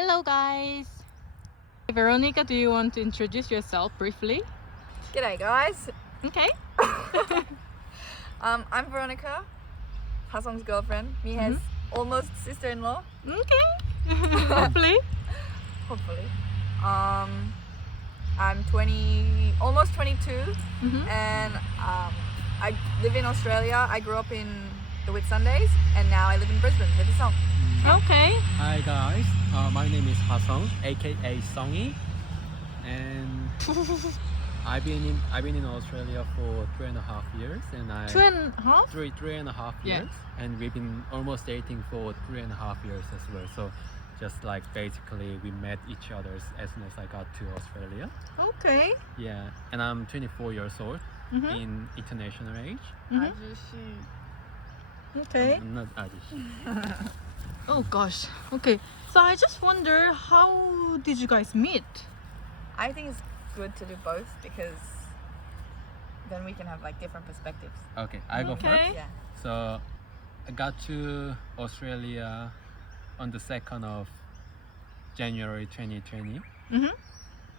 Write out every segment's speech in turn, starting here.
Hello guys! Veronica, do you want to introduce yourself briefly? G'day guys. Okay. I'm Veronica, Hasong's girlfriend. Miha's almost sister-in-law. Okay. Hopefully. Hopefully. I'm 20, almost 22, and I live in Australia. I grew up in the Whitsundays, and now I live in Brisbane with Hasong. Okay. Hi guys, my name is Hasong, aka Songy, and I've been in Australia for 3.5 years, and I 2.5? three and a half Yeah. years, and we've been almost dating for 3.5 years as well. So just like basically we met each other as soon as I got to Australia. Okay. Yeah, and I'm 24 years old in international age. Okay. I'm not Irish. Oh gosh. Okay. So I just wonder, how did you guys meet? I think it's good to do both because then we can have like different perspectives. Okay, I go Okay. first. Yeah. So I got to Australia on the 2nd of January 2020,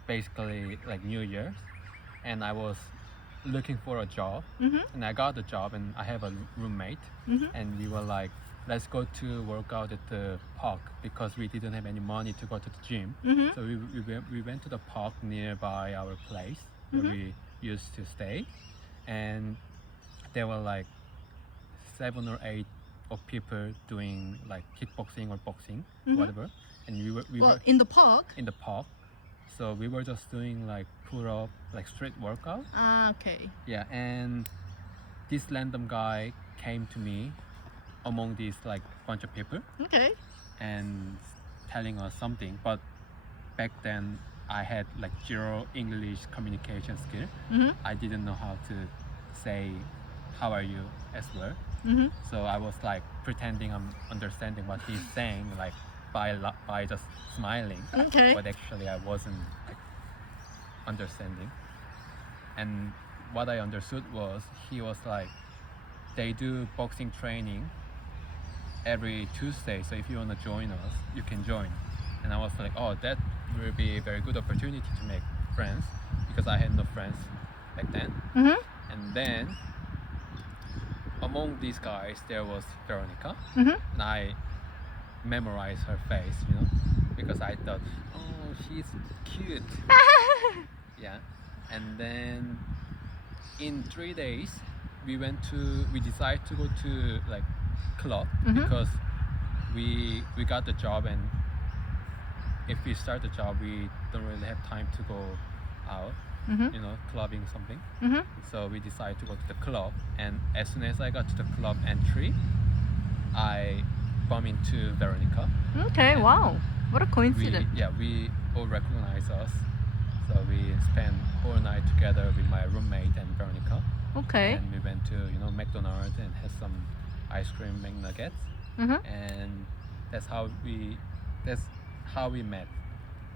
basically like New Year's, and I was looking for a job, and I got the job, and I have a roommate, and we were like, let's go to work out at the park because we didn't have any money to go to the gym. So we went to the park nearby our place where we used to stay, and there were like 7 or 8 of people doing like kickboxing or boxing, whatever, and we were In the park? in the park, so we were just doing like pull-up, like street workout. Ah, okay. Yeah, and this random guy came to me among these like bunch of people Okay. and telling us something, but back then I had like zero English communication skill. I didn't know how to say how are you as well. So I was like pretending I'm understanding what he's saying, like by just smiling. Okay. But actually I wasn't like understanding. And what I understood was he was like, they do boxing training every Tuesday, so if you want to join us, you can join. And I was like, oh, that will be a very good opportunity to make friends because I had no friends back then. And then among these guys there was Veronica, and I memorized her face, because I thought, oh, she's cute. Yeah. And then in 3 days we decided to go to like club because we got the job, and if we start the job we don't really have time to go out, clubbing something. So we decided to go to the club, and as soon as I got to the club entry I bumped into Veronica. Okay, And wow. What a coincidence. we all recognize us, so we spent all night together with my roommate and Veronica. Okay. And we went to McDonald's and had some ice cream McNuggets, and that's how we met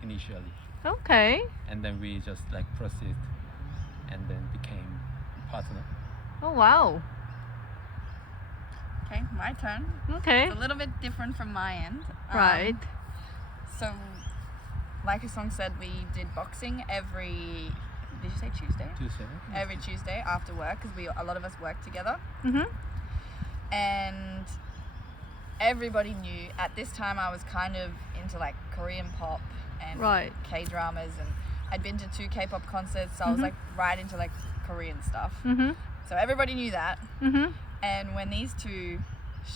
initially, Okay. and then we just like proceed and then became partner. Oh wow. Okay, my turn. Okay. It's a little bit different from my end. Right. So, like Hasong said, we did boxing every. Did you say Tuesday? Tuesday. Every Tuesday after work because a lot of us work together. And everybody knew at this time I was kind of into like Korean pop and Right. K-dramas, and I'd been to 2 K-pop concerts, so I was like right into like Korean stuff. So everybody knew that. And when these two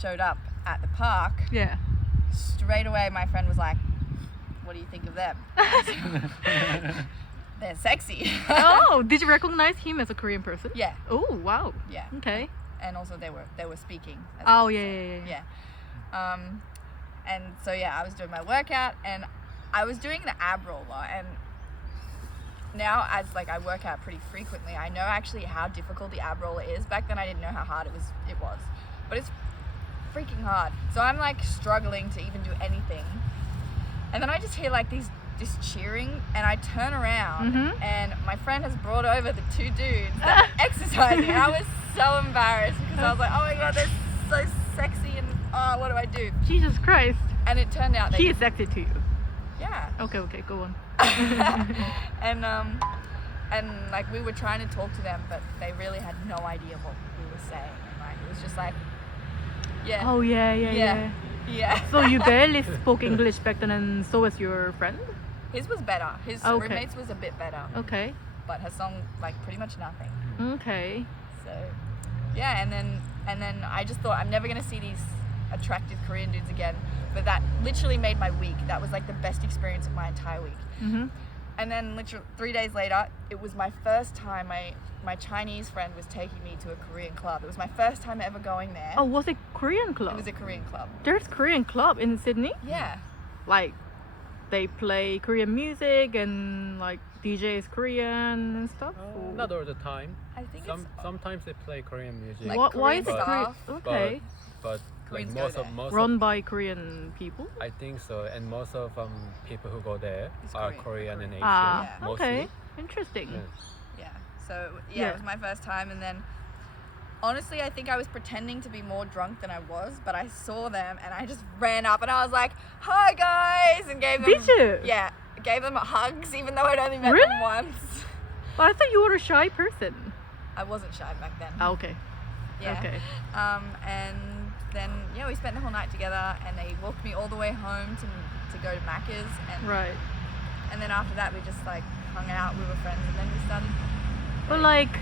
showed up at the park, Yeah. straight away my friend was like, what do you think of them? They're sexy. Oh, did you recognize him as a Korean person? Yeah, Oh wow. yeah. Okay. And also they were speaking as Oh well, yeah, so, yeah, yeah. yeah. And so yeah, I was doing my workout and I was doing the ab roller, and now as like I work out pretty frequently, I know actually how difficult the ab roller is. Back then I didn't know how hard it was. But it's freaking hard. So I'm like struggling to even do anything. And then I just hear like this cheering, and I turn around and my friend has brought over the 2 dudes that are exercising. And I was so embarrassed because I was like, oh my god, they're so sexy, and oh, what do I do? Jesus Christ. And it turned out He is sexy to you. Okay, go on. and like we were trying to talk to them, but they really had no idea what we were saying. And like it was just like, yeah. Oh yeah. Yeah. So you barely spoke English back then, and so was your friend? His was better. His Okay. roommates was a bit better, Okay. but her song like pretty much nothing. Okay. So yeah, and then I just thought I'm never gonna see these attractive Korean dudes again. But that literally made my week. That was like the best experience of my entire week. Mm-hmm. And then literally 3 days later, it was my first time. My Chinese friend was taking me to a Korean club. It was my first time ever going there. Oh, was it Korean club? It was a Korean club. There's Korean club in Sydney? Yeah. Like, they play Korean music and like DJ is Korean and stuff? Or- Not all the time. I think Sometimes they play Korean music. Like Why Korean is it Korean? staff, Okay. But like Koreans go there. most Run of, by Korean people? I think so, and most of people who go there It's are Korean. Korean and Asian. Ah, Yeah. Mostly. okay. Interesting. Yeah. Yeah. So Yeah. it was my first time, and then honestly, I think I was pretending to be more drunk than I was, but I saw them and I just ran up and I was like, "Hi guys," and gave them. Did you? Yeah, gave them hugs, even though I'd only met Really? them once. But I thought you were a shy person. I wasn't shy back then. Ah, okay. Yeah. Okay. And then we spent the whole night together, and they walked me all the way home to go to Macca's, and Right. and then after that we just like hung out. We were friends, and then we started. But like,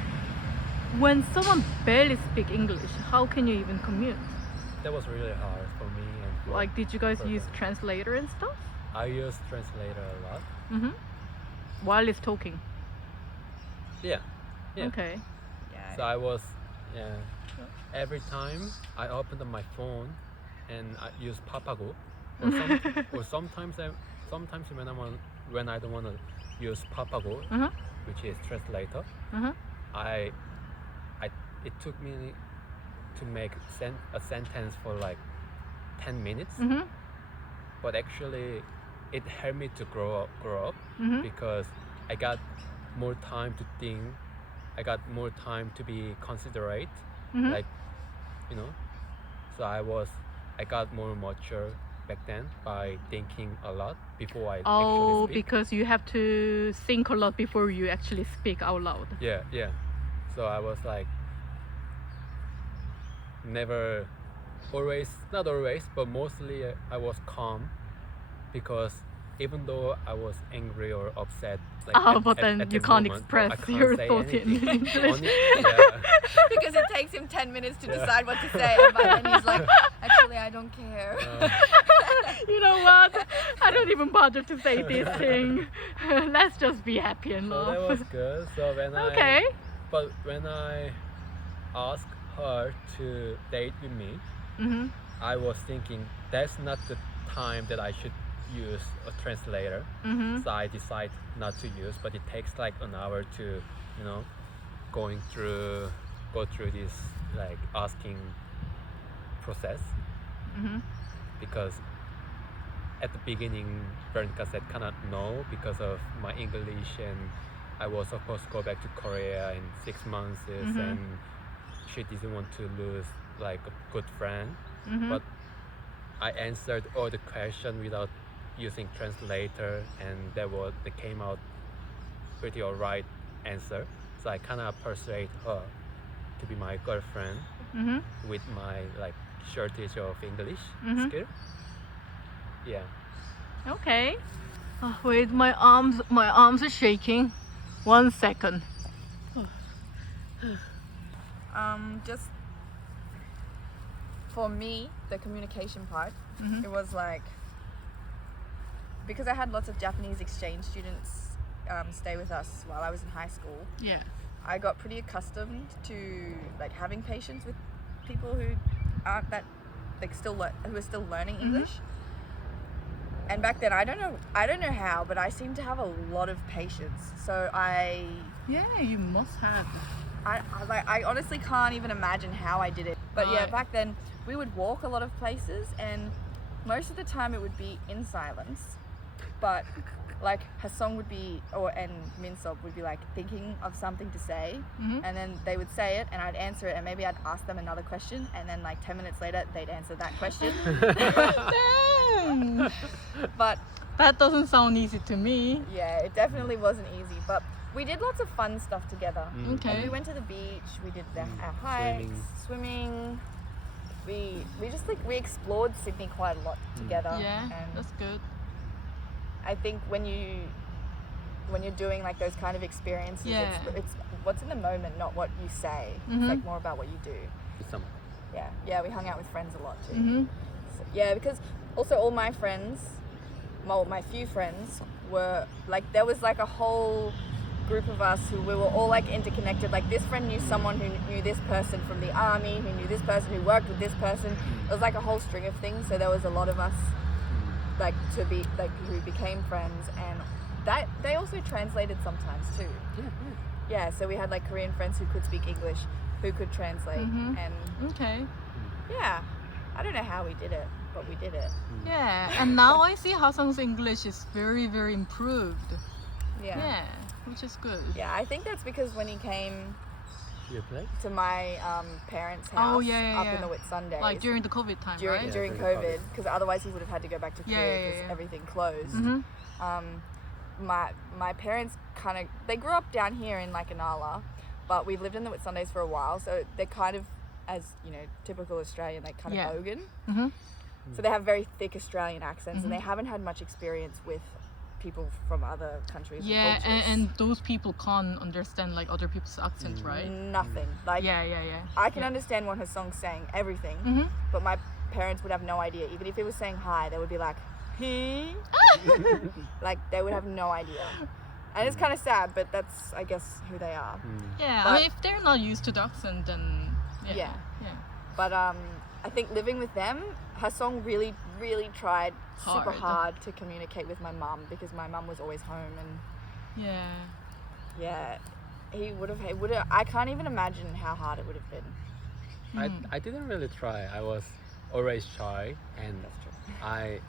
when someone barely speak English, how can you even commute? That was really hard for me. And for Like, did you guys for use them. translator and stuff? I use translator a lot. Mm-hmm. While it's talking. Yeah. Yeah. Okay. Yeah. So I was, every time I opened up my phone and I use papago, or sometimes when I don't want to use papago, Uh-huh. which is translator, Uh-huh. it took me to make a sentence for like 10 minutes, Mm-hmm. but actually it helped me to grow up Mm-hmm. because I got more time to think, I got more time to be considerate, Mm-hmm. like, you know, so I got more mature back then by thinking a lot before I Oh, actually speak. because you have to think a lot before you actually speak out loud. Yeah. So I was like, not always, but mostly I was calm, because even though I was angry or upset, like But then at you the can't moment, express I can't your say thoughts in anything. English. Because it takes him 10 minutes to Yeah. decide what to say, and by then he's like, "Actually, I don't care." You know what? I don't even bother to say this thing. Let's just be happy and So that laugh. was good. So Okay. But when I asked her to date with me, Mm-hmm. I was thinking that's not the time that I should use a translator. Mm-hmm. So I decide not to use, but it takes like an hour to, go through this like asking process, Mm-hmm. because at the beginning Veronica said cannot no because of my English, and I was supposed to go back to Korea in 6 months, Mhm. and she didn't want to lose like a good friend. Mm-hmm. But I answered all the questions without using translator, and that came out pretty alright answer. So I kind of persuade her to be my girlfriend Mm-hmm. with my like shortage of English Mhm. skill. Yeah. Okay. Oh, wait, my arms are shaking. 1 second. Just for me, the communication part, Mhm. it was like, because I had lots of Japanese exchange students stay with us while I was in high school, Yeah. I got pretty accustomed to like having patience with people who aren't that like who are still learning English. And back then, I don't know how, but I seem to have a lot of patience. So Yeah, you must have. I honestly can't even imagine how I did it. But yeah, Right. back then we would walk a lot of places, and most of the time it would be in silence. But like Hasong would be, and Minsob would be like thinking of something to say, Mhm. and then they would say it, and I'd answer it, and maybe I'd ask them another question, and then like 10 minutes later they'd answer that question. Dang. But That doesn't sound easy to me. Yeah, it definitely wasn't easy, but we did lots of fun stuff together. Okay. Like, we went to the beach, we did our hikes, swimming. We just like we explored Sydney quite a lot together. Yeah, and that's good. I think when you're doing like those kind of experiences, Yeah. it's what's in the moment, not what you say. Mhm. It's like more about what you do. Some. Yeah, we hung out with friends a lot too. Mhm. So, yeah, because also all my friends, well, my few friends were like there was like a whole group of us who we were all like interconnected. Like this friend knew someone who knew this person from the army, who knew this person who worked with this person. It was like a whole string of things. So there was a lot of us like who became friends, and that they also translated sometimes too. Yeah, so we had like Korean friends who could speak English, who could translate, and Okay. yeah, I don't know how we did it, but we did it. Yeah, and now I see Hasang's English is very, very improved. Yeah, which is good. Yeah, I think that's because when he came Your place? to my parents' house yeah, up yeah. in the Whitsundays Like during the COVID time, during, right? Yeah, during during COVID, COVID. because otherwise he would have had to go back to Yeah, Korea yeah, because yeah. everything closed. Mhm. My parents kind of they grew up down here in like Inala, but we've lived in the Whitsundays for a while, so they're kind of, as you know, typical Australian, like kind Yeah. of bogan. Mhm. So they have very thick Australian accents, and they haven't had much experience with people from other countries. Yeah, and cultures. and those people can't understand like other people's accents, right? Nothing. Like Yeah. I can understand what her song's saying, everything, Mhm. but my parents would have no idea. Even if it was saying hi, they would be like, "Hey," like they would have no idea. And it's kind of sad, but that's I guess who they are. Yeah, But- I mean, if they're not used to the accent, then Yeah. yeah. But I think living with them, her song really tried super hard to communicate with my mum, because my mum was always home, and Yeah. yeah, he would have. I can't even imagine how hard it would have been. I didn't really try. I was always shy, and That's true. I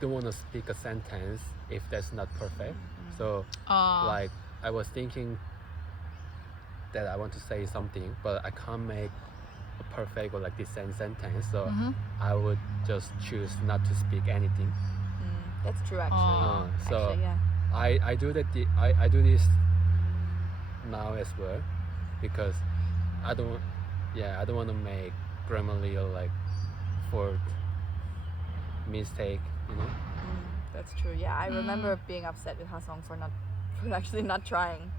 don't want to speak a sentence if that's not perfect. So like I was thinking that I want to say something, but I can't make a perfect or like decent sentence. So I would just choose not to speak anything. That's true, actually. So Actually, yeah. I do that. I do this now as well, because I don't want to make grammarly or like for mistake, you know. That's true. Yeah, I remember being upset with her song for actually not trying.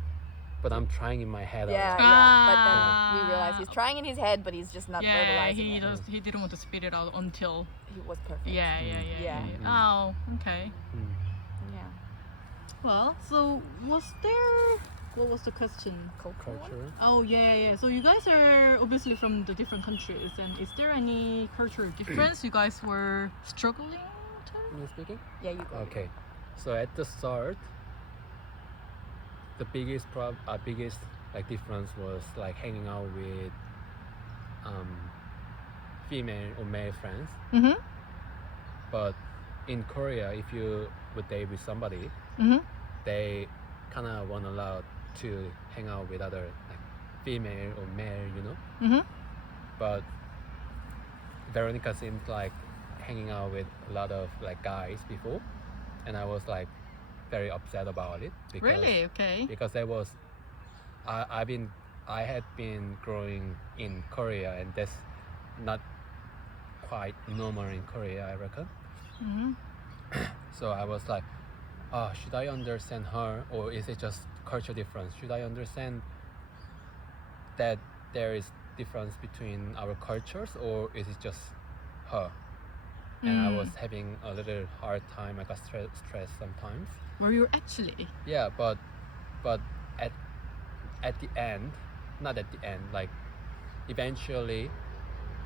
But I'm trying in my head. Yeah, already. yeah. But then we realized he's trying in his head, but he's just not Yeah, verbalizing it. he didn't want to spit it out until He was perfect. yeah. Yeah. Oh, okay. Mm. Yeah. Well, so what was the question? Culture. Oh yeah. So you guys are obviously from the different countries, and is there any cultural difference you guys were struggling to? Me speaking? Yeah, you go. Okay. So at the start, the biggest like difference was like hanging out with female or male friends. Mhm. But in Korea, if you would date with somebody, Mhm. they kind of weren't allowed to hang out with other like female or male, you know. Mhm. But Veronica seemed like hanging out with a lot of like guys before, and I was like very upset about it because Really? Okay. because I had been growing in Korea, and that's not quite normal in Korea, I reckon. Mhm. So I was like, oh, should I understand her, or is it just culture difference? Should I understand that there is difference between our cultures, or is it just her? And I was having a little hard time. I got stressed sometimes. Were you actually? Yeah, but at the end, not at the end, like eventually,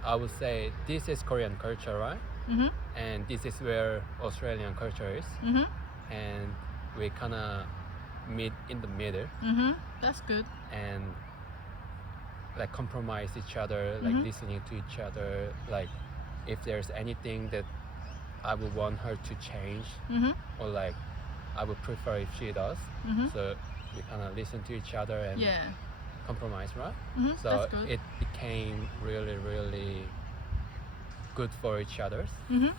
I would say this is Korean culture, right? Mhm. And this is where Australian culture is, Mhm. and we kind of meet in the middle Mhm. That's good. and like compromise each other, like listening to each other. Like if there's anything that I would want her to change, Mhm. or like I would prefer if she does. Mhm. So we kind of listen to each other and Yeah. compromise, right? Mhm. So That's good. it became really, really good for each other. Mhm.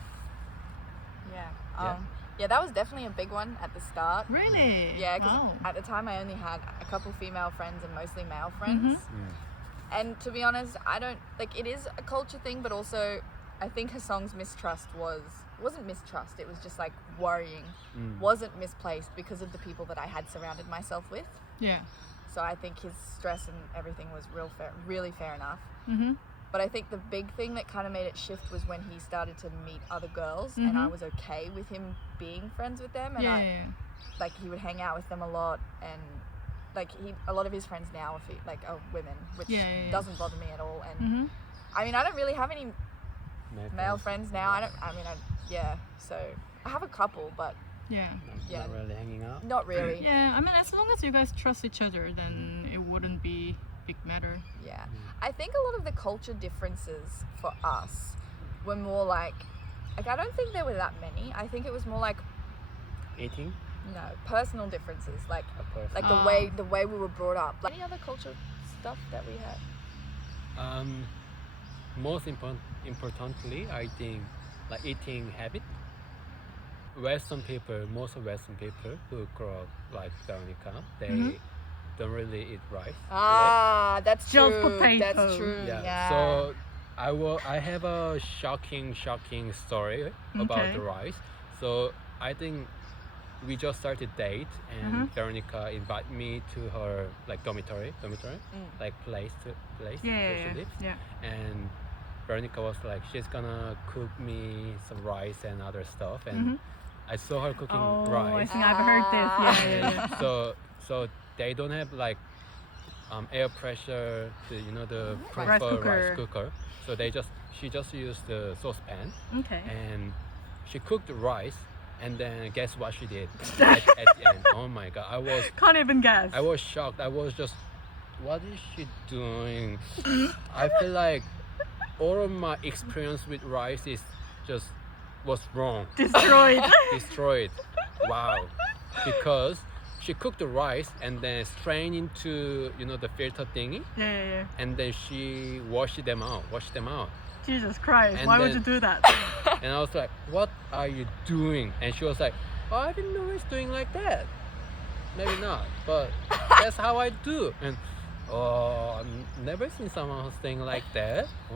Yeah. Yeah. Yeah, that was definitely a big one at the start. Really? Yeah, because Wow. at the time I only had a couple female friends and mostly male friends. Mm-hmm. And to be honest, I don't like it is a culture thing, but also I think her song's mistrust wasn't mistrust. It was just like worrying, wasn't misplaced because of the people that I had surrounded myself with. Yeah. So I think his stress and everything was really fair enough. Mm-hmm. But I think the big thing that kind of made it shift was when he started to meet other girls, and I was okay with him being friends with them, and like he would hang out with them a lot, and like a lot of his friends now are women, which doesn't bother me at all. And I mean, I don't really have any male friends now. So I have a couple, but Not really hanging out. not really. Yeah, I mean, as long as you guys trust each other, then it wouldn't be big matter. Yeah. I think a lot of the culture differences for us were more like I don't think there were that many. I think it was more like Eating? personal differences, like A person. like the way we were brought up. Like any other culture stuff that we had? Most importantly, I think like eating habit. Most of Western people who grow up like Veronica, they don't really eat rice. Ah, that's Just true. potato. That's true. Yeah. So I have a shocking story about the rice. So I think we just started date, and Veronica invited me to her like dormitory, like place where she lives. Yeah. And Veronica was like, she's gonna cook me some rice and other stuff, and I saw her cooking I rice. think I've heard this. Yeah. So they don't have like air pressure, the Rice proper cooker. rice cooker. So she just used the saucepan, Okay. and she cooked the rice, and then guess what she did at the end? Oh my god, Can't even guess. I was shocked. I was just, what is she doing? I feel like all of my experience with rice was wrong. Destroyed. Wow. Because she cooked the rice and then strained into the filter thingy, Yeah. and then she washed them out. Jesus Christ. And Why would then- you do that? And I was like, what are you doing? And she was like, oh, I didn't know it's doing like that. Maybe not, but that's how I do. And I've never seen someone who's doing like that. Oh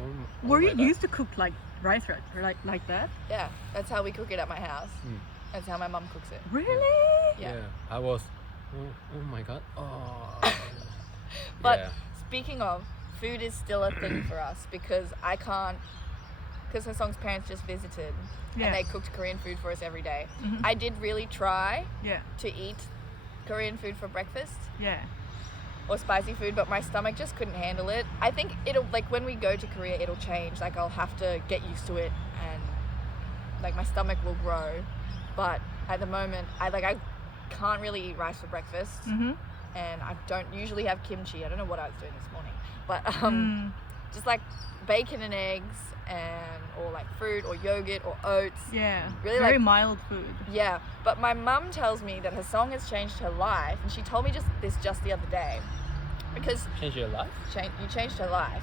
Were my you God. used to cook like rice or like that? Yeah, that's how we cook it at my house. That's how my mum cooks it. Really? Yeah. I was, oh my god. Oh. But Yeah. speaking of, food is still a thing for us because her song's parents just visited Yeah. and they cooked Korean food for us every day. Mhm. I did really try Yeah. to eat Korean food for breakfast Yeah. or spicy food, but my stomach just couldn't handle it. I think it'll, like when we go to Korea, it'll change. Like I'll have to get used to it and like my stomach will grow. But at the moment, I can't really eat rice for breakfast. Mm-hmm. And I don't usually have kimchi. I don't know what I was doing this morning, but just like bacon and eggs or like fruit or yogurt or oats. Yeah. Really Very like- mild food. Yeah, but my mum tells me that her song has changed her life, and she told me just the other day because Change your life? you changed her life.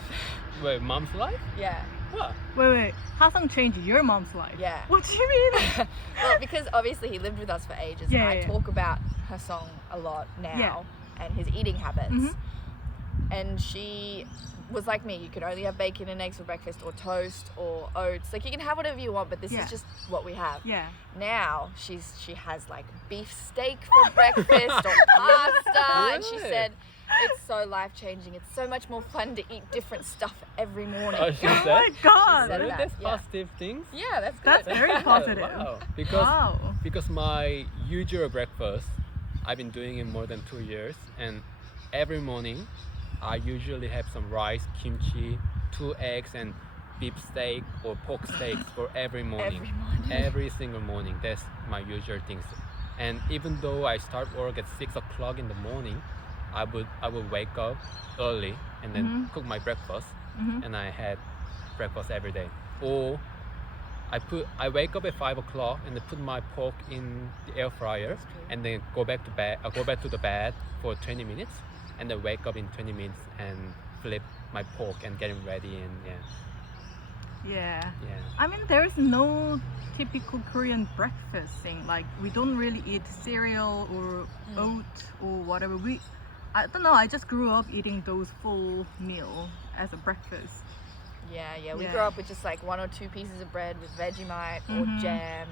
Wait, mom's life? Yeah. What? Wait. Hasang changed your mom's life? Yeah. What do you mean? Well, because obviously he lived with us for ages, Yeah, and I yeah. talk about her song a lot now Yeah. and his eating habits. Mhm. And she was like me. You could only have bacon and eggs for breakfast, or toast, or oats. Like you can have whatever you want, but this Yeah. is just what we have. Yeah. Now she has like beef steak for breakfast or pasta, and she Really? said it's so life changing. It's so much more fun to eat different stuff every morning. Oh, she Oh said? my god. said Really? that, That's yeah. positive things? Yeah, that's good. That's very positive. Wow. Because my usual breakfast, I've been doing it more than 2 years, and every morning I usually have some rice, kimchi, 2 eggs, and beef steak or pork steaks for every morning. Every morning. Every single morning. That's my usual things. And even though I start work at 6 o'clock in the morning, I would wake up early and then cook my breakfast, and I had breakfast every day. Or I wake up at 5 o'clock and then put my pork in the air fryer, and then go back to the bed for 20 minutes, and then wake up in 20 minutes and flip my pork and get it ready. And yeah, Yeah. Yeah. I mean, there's no typical Korean breakfast thing. Like, we don't really eat cereal or oat or whatever. I don't know, I just grew up eating those full meal as a breakfast. Yeah. We Yeah. grew up with just like 1 or 2 pieces of bread with Vegemite or jam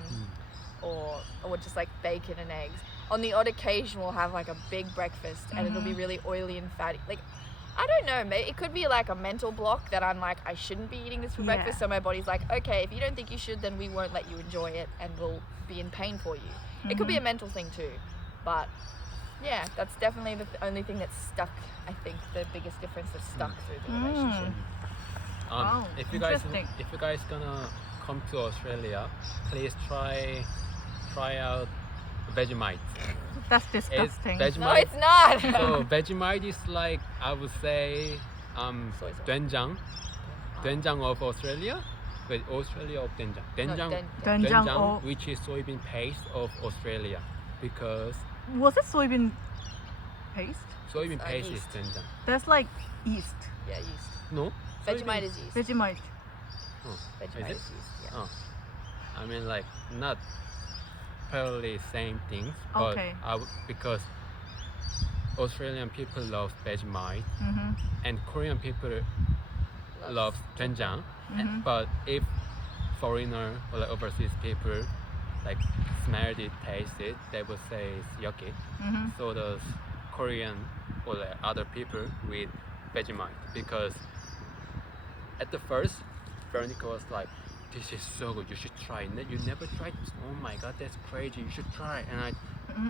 or just like bacon and eggs. On the odd occasion, we'll have like a big breakfast and it'll be really oily and fatty. Like, I don't know, maybe it could be like a mental block that I'm like, I shouldn't be eating this for breakfast. So my body's like, okay, if you don't think you should, then we won't let you enjoy it and we'll be in pain for you. It could be a mental thing too. But yeah, that's definitely the only thing that's stuck, I think, the biggest difference that's stuck through the relationship. Wow, if you interesting. guys gonna come to Australia, please try out Vegemite. That's disgusting. No, it's not! So Vegemite is like, I would say, Soy sauce. doenjang of Australia. Wait, Australia of doenjang. Doenjang Doenjang, or which is soybean paste of Australia, because was it soybean paste? soybean paste is yeast. doenjang. That's like yeast. Yeah, yeast. No. Vegemite is yeast. Vegemite. Oh, Vegemite is it? is yeast, yeah. Oh. I mean, like, not probably same things, but Okay. because Australian people love Vegemite Mm-hmm. and Korean people love doenjang. Mm-hmm. But if foreigner or like overseas people like smelled it, taste it, they would say it's yucky. Mm-hmm. So does Korean or like other people with Vegemite, because at the first Veronica was like, this is so good, you should try it. You never tried this? Oh my god, that's crazy, you should try. And I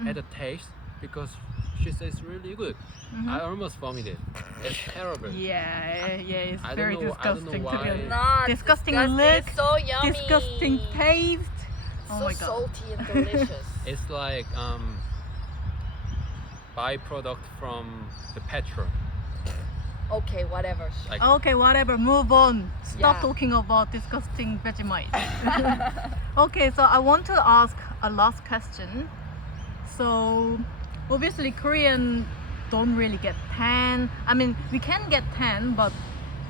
had a taste because she says it's really good. I almost vomited. It's terrible. Yeah, it's I don't very know- I don't know disgusting to be why. honest. Not Disgusting disgusting, look, it's so yummy. Disgusting taste. Oh So my god. salty and delicious. It's like byproduct from the petrol. Okay, whatever. Like Okay, whatever, move on. Stop Yeah. talking about disgusting Vegemite. Okay, so I want to ask a last question. So, obviously, Korean don't really get tan. I mean, we can get tan, but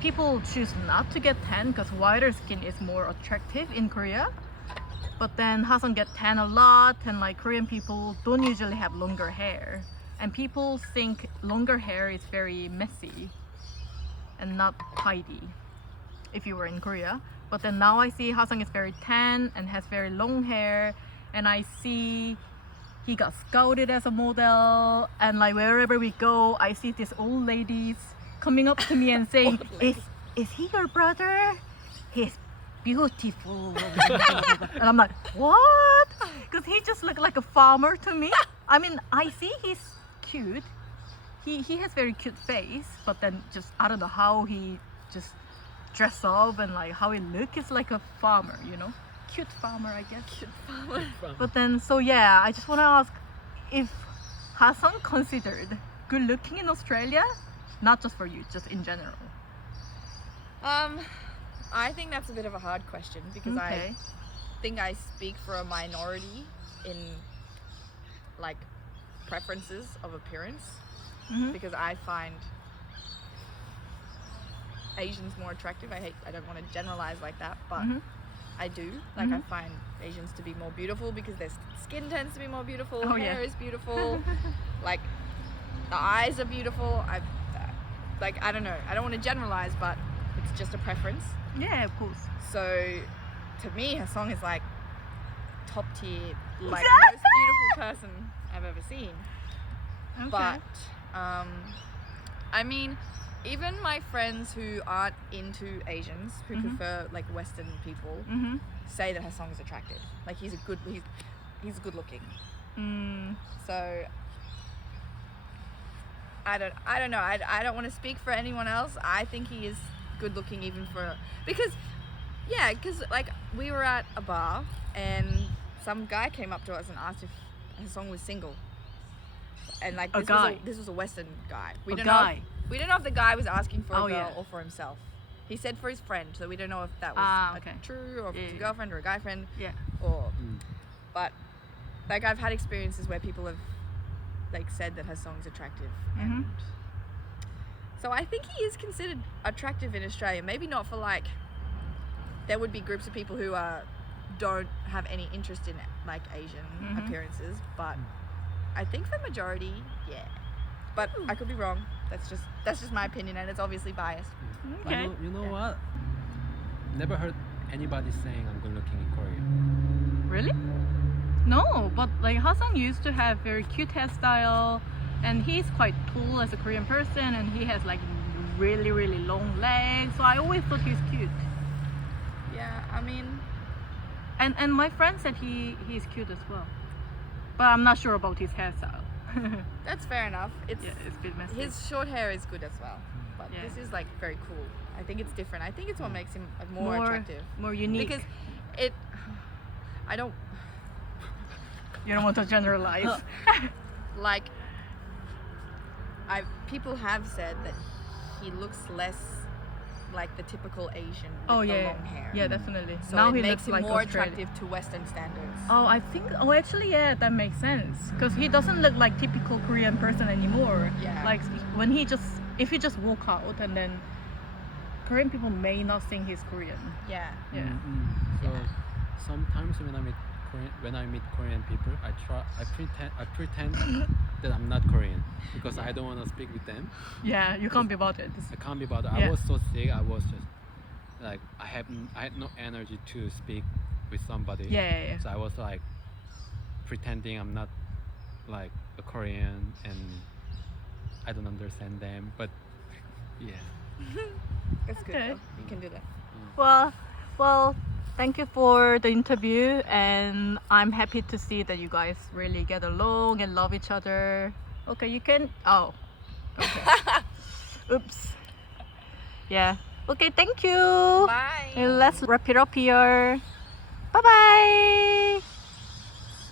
people choose not to get tan because whiter skin is more attractive in Korea. But then Hasan get tan a lot, and like Korean people don't usually have longer hair. And people think longer hair is very messy and not tidy if you were in Korea. But then now I see Hasan is very tan and has very long hair, and I see he got scouted as a model, and like wherever we go I see these old ladies coming up to me and saying, is he your brother? He's beautiful. And I'm like, what? Because he just looked like a farmer to me. I mean, I see he's cute. He has very cute face, but then just I don't know how he just dress up and like how he look is like a farmer, you know, cute farmer, I guess. Cute farmer. But then so yeah, I just want to ask if Hasan considered good looking in Australia, not just for you, just in general. I think that's a bit of a hard question because I think I speak for a minority in like preferences of appearance. Because I find Asians more attractive. I don't want to generalize like that, but I do. Like I find Asians to be more beautiful because their skin tends to be more beautiful, hair is beautiful, like the eyes are beautiful. I don't know. I don't want to generalize, but it's just a preference. Yeah, of course. So to me, her song is like top tier, like most beautiful person I've ever seen. Okay. But I mean, even my friends who aren't into Asians, who prefer like Western people, say that her song is attractive. Like he's good looking. So I don't know. I don't want to speak for anyone else. I think he is good looking even for because like we were at a bar and some guy came up to us and asked if her song was single. And like this was a Western guy. We don't know if the guy was asking for a girl or for himself. He said for his friend, so we don't know if that was true or if it's a girlfriend or a guy friend. Yeah. But like I've had experiences where people have like said that her song's attractive, and so I think he is considered attractive in Australia. Maybe not for like there would be groups of people who don't have any interest in like Asian appearances, but I think the majority, yeah. But I could be wrong. That's just my opinion, and it's obviously biased. Okay. You know what? Never heard anybody saying I'm good looking in Korea. Really? No, but like Hasan used to have very cute hairstyle, and he's quite tall as a Korean person, and he has like really long legs. So I always thought he's cute. Yeah, I mean, And my friend said he's cute as well, but I'm not sure about his hairstyle. that's fair enough. It's Yeah, it's a bit messy. his short hair is good as well, but Yeah. this is like very cool. I think it's different. I think it's what makes him like, more attractive. more unique. Because I don't You don't want to generalize. like. People have said that he looks less like the typical Asian with Oh the yeah, long hair. yeah, definitely. So now it he makes looks him like more Australian. attractive to Western standards. Oh, I think. Oh, actually, yeah, that makes sense. Because he doesn't look like typical Korean person anymore. Yeah. Like when if he just walk out, and then Korean people may not think he's Korean. Yeah. Yeah. So sometimes when I meet Korean people, I pretend that I'm not Korean because I don't want to speak with them. Yeah, you can't be bothered. I can't be bothered. Yeah. I was so sick. I was just like I had no energy to speak with somebody. Yeah. So I was like pretending I'm not like a Korean and I don't understand them. But yeah. That's good. Okay. Though. You can do that. Well, thank you for the interview, and I'm happy to see that you guys really get along and love each other. Okay, you can. Oh, okay. Oops. Yeah. Okay, thank you. Bye. And let's wrap it up here. Bye bye.